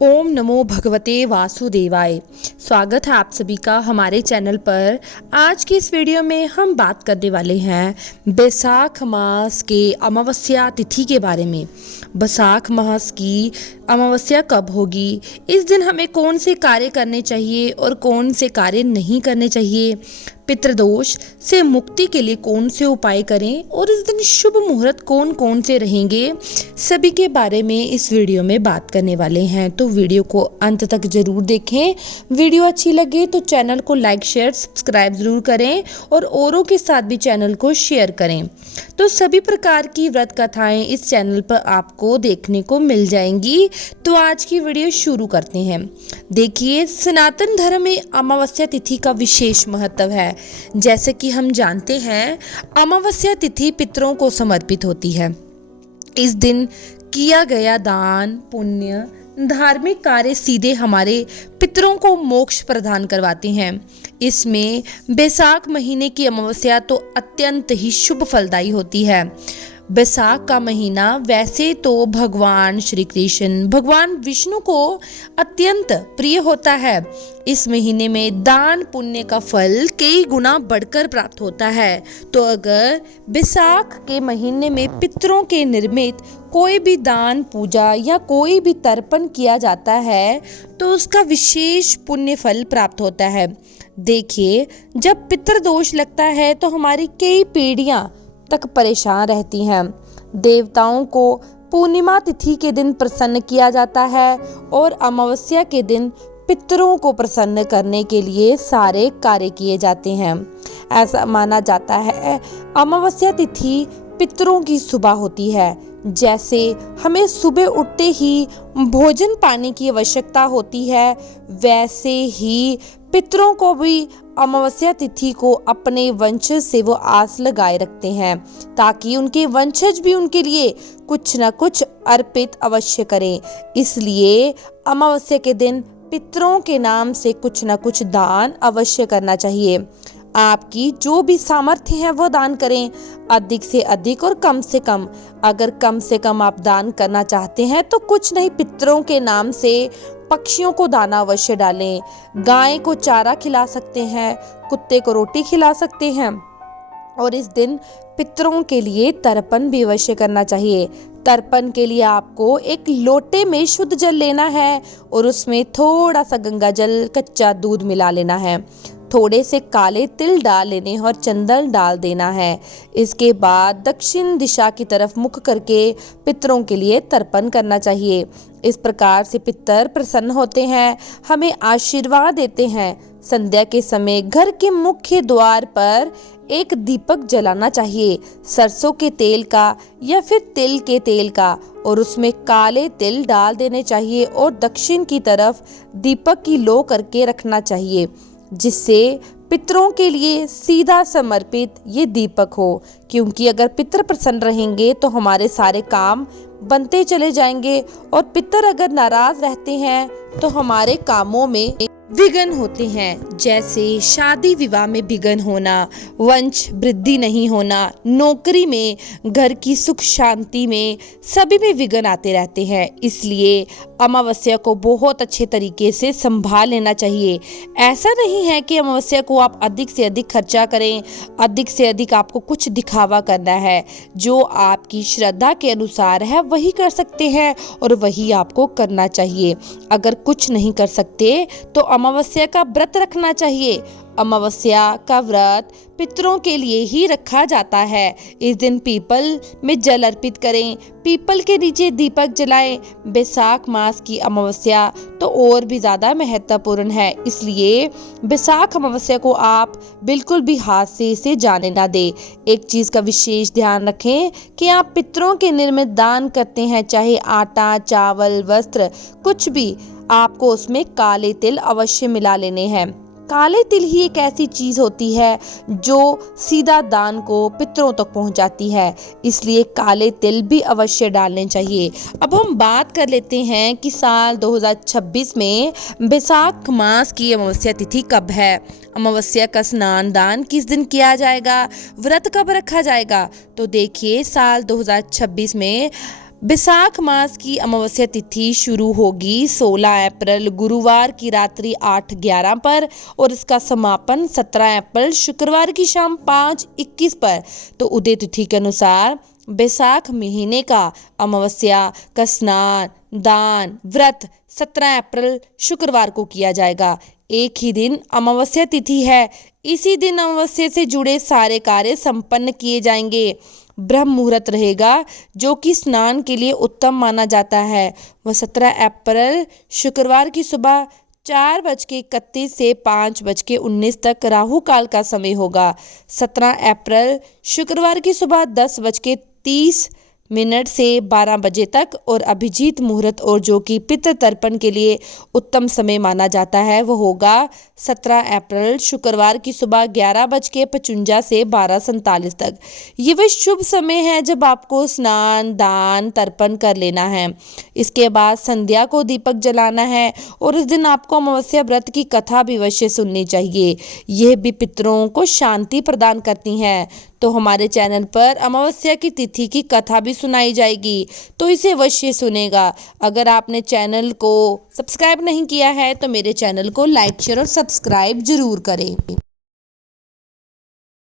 ओम नमो भगवते वासुदेवाय। स्वागत है आप सभी का हमारे चैनल पर। आज की इस वीडियो में हम बात करने वाले हैं बैसाख मास के अमावस्या तिथि के बारे में। बैसाख मास की अमावस्या कब होगी, इस दिन हमें कौन से कार्य करने चाहिए और कौन से कार्य नहीं करने चाहिए, पितृदोष से मुक्ति के लिए कौन से उपाय करें और इस दिन शुभ मुहूर्त कौन कौन से रहेंगे, सभी के बारे में इस वीडियो में बात करने वाले हैं। तो वीडियो को अंत तक जरूर देखें। वीडियो अच्छी लगे तो चैनल को लाइक शेयर सब्सक्राइब जरूर करें और औरों के साथ भी चैनल को शेयर करें। तो सभी प्रकार की व्रत कथाएं इस चैनल पर आपको देखने को मिल जाएंगी। तो आज की वीडियो शुरू करते हैं। देखिए, सनातन धर्म में अमावस्या तिथि का विशेष महत्व है। जैसे कि हम जानते हैं, अमावस्या तिथि पितरों को समर्पित होती है। इस दिन किया गया दान पुण्य धार्मिक कार्य सीधे हमारे पितरों को मोक्ष प्रदान करवाते हैं। इसमें बैसाख महीने की अमावस्या तो अत्यंत ही शुभ फलदायी होती है। बैसाख का महीना वैसे तो भगवान श्री कृष्ण भगवान विष्णु को अत्यंत प्रिय होता है। इस महीने में दान पुण्य का फल कई गुना बढ़कर प्राप्त होता है। तो अगर बैसाख के महीने में पितरों के निर्मित कोई भी दान पूजा या कोई भी तर्पण किया जाता है तो उसका विशेष पुण्य फल प्राप्त होता है। देखिए, जब पितृदोष लगता है तो हमारी कई पीढ़ियां तक परेशान रहती हैं। देवताओं को पूर्णिमा तिथि के दिन प्रसन्न किया जाता है और अमावस्या के दिन पितरों को प्रसन्न करने के लिए सारे कार्य किए जाते हैं। ऐसा माना जाता है अमावस्या तिथि पितरों की सुबह होती है। जैसे हमें सुबह उठते ही भोजन पाने की आवश्यकता होती है, वैसे ही पितरों को भी अमावस्या तिथि को अपने वंशज से वो आस लगाए रखते हैं ताकि उनके वंशज भी उनके लिए कुछ न कुछ अर्पित अवश्य करें। इसलिए अमावस्या के दिन पितरों के नाम से कुछ न कुछ दान अवश्य करना चाहिए। आपकी जो भी सामर्थ्य है वो दान करें, अधिक से अधिक और कम से कम। अगर कम से कम आप दान करना चाहते हैं तो कुछ नहीं, पितरों के नाम से पक्षियों को दाना अवश्य डालें, गाय को चारा खिला सकते हैं, कुत्ते को रोटी खिला सकते हैं। और इस दिन पितरों के लिए तर्पण भी अवश्य करना चाहिए। तर्पण के लिए आपको एक लोटे में शुद्ध जल लेना है और उसमें थोड़ा सा गंगा जल कच्चा दूध मिला लेना है, थोड़े से काले तिल डाल लेने और चंदन डाल देना है। इसके बाद दक्षिण दिशा की तरफ मुख करके पितरों के लिए तर्पण करना चाहिए। इस प्रकार से पितर प्रसन्न होते हैं, हमें आशीर्वाद देते हैं। संध्या के समय घर के मुख्य द्वार पर एक दीपक जलाना चाहिए, सरसों के तेल का या फिर तिल के तेल का, और उसमें काले तिल डाल देने चाहिए और दक्षिण की तरफ दीपक की लो करके रखना चाहिए, जिससे पितरों के लिए सीधा समर्पित ये दीपक हो। क्योंकि अगर पितर प्रसन्न रहेंगे तो हमारे सारे काम बनते चले जाएंगे और पितर अगर नाराज रहते हैं तो हमारे कामों में विघ्न होते हैं। जैसे शादी विवाह में विघ्न होना, वंश वृद्धि नहीं होना, नौकरी में, घर की सुख शांति में, सभी में विघ्न आते रहते हैं। इसलिए अमावस्या को बहुत अच्छे तरीके से संभाल लेना चाहिए। ऐसा नहीं है कि अमावस्या को आप अधिक से अधिक खर्चा करें, अधिक से अधिक आपको कुछ दिखावा करना है। जो आपकी श्रद्धा के अनुसार है वही कर सकते हैं और वही आपको करना चाहिए। अगर कुछ नहीं कर सकते तो अमावस्या का व्रत रखना चाहिए। अमावस्या का व्रत पितरों के लिए ही रखा जाता है। इस दिन पीपल में जल अर्पित करें, पीपल के नीचे दीपक जलाएं। बैसाख मास की अमावस्या तो और भी ज़्यादा महत्वपूर्ण है, इसलिए बैसाख अमावस्या को आप बिल्कुल भी हाथ से इसे जाने ना दें। एक चीज़ का विशेष ध्यान रखें कि आप पितरों के निर्मित दान करते हैं, चाहे आटा चावल वस्त्र कुछ भी, आपको उसमें काले तिल अवश्य मिला लेने हैं। काले तिल ही एक ऐसी चीज होती है जो सीधा दान को पितरों तक पहुंचाती है, इसलिए काले तिल भी अवश्य डालने चाहिए। अब हम बात कर लेते हैं कि साल 2026 में बैसाख मास की अमावस्या तिथि कब है, अमावस्या का स्नान दान किस दिन किया जाएगा, व्रत कब रखा जाएगा। तो देखिए, साल 2026 में बैसाख मास की अमावस्या तिथि शुरू होगी 16 अप्रैल गुरुवार की रात्रि 8:11 पर और इसका समापन 17 अप्रैल शुक्रवार की शाम 5:21 पर। तो उदय तिथि के अनुसार बैसाख महीने का अमावस्या का स्नान दान व्रत 17 अप्रैल शुक्रवार को किया जाएगा। एक ही दिन अमावस्या तिथि है, इसी दिन अमावस्या से जुड़े सारे कार्य संपन्न किए जाएंगे। ब्रह्म मुहूर्त रहेगा जो कि स्नान के लिए उत्तम माना जाता है। वह 17 अप्रैल शुक्रवार की सुबह 4:31 से 5:19 तक राहु काल का समय होगा। 17 अप्रैल शुक्रवार की सुबह 10:30 से 12 बजे तक और अभिजीत मुहूर्त और जो कि पितृ तर्पण के लिए उत्तम समय माना जाता है वह होगा 17 अप्रैल शुक्रवार की सुबह 11:55 से 12:47 तक। ये वह शुभ समय है जब आपको स्नान दान तर्पण कर लेना है। इसके बाद संध्या को दीपक जलाना है और इस दिन आपको अमावस्या व्रत की कथा भी अवश्य सुननी चाहिए। यह भी पितरों को शांति प्रदान करती हैं। तो हमारे चैनल पर अमावस्या की तिथि की कथा भी सुनाई जाएगी, तो इसे अवश्य सुनेगा। अगर आपने चैनल को सब्सक्राइब नहीं किया है तो मेरे चैनल को लाइक शेयर और सब्सक्राइब जरूर करें।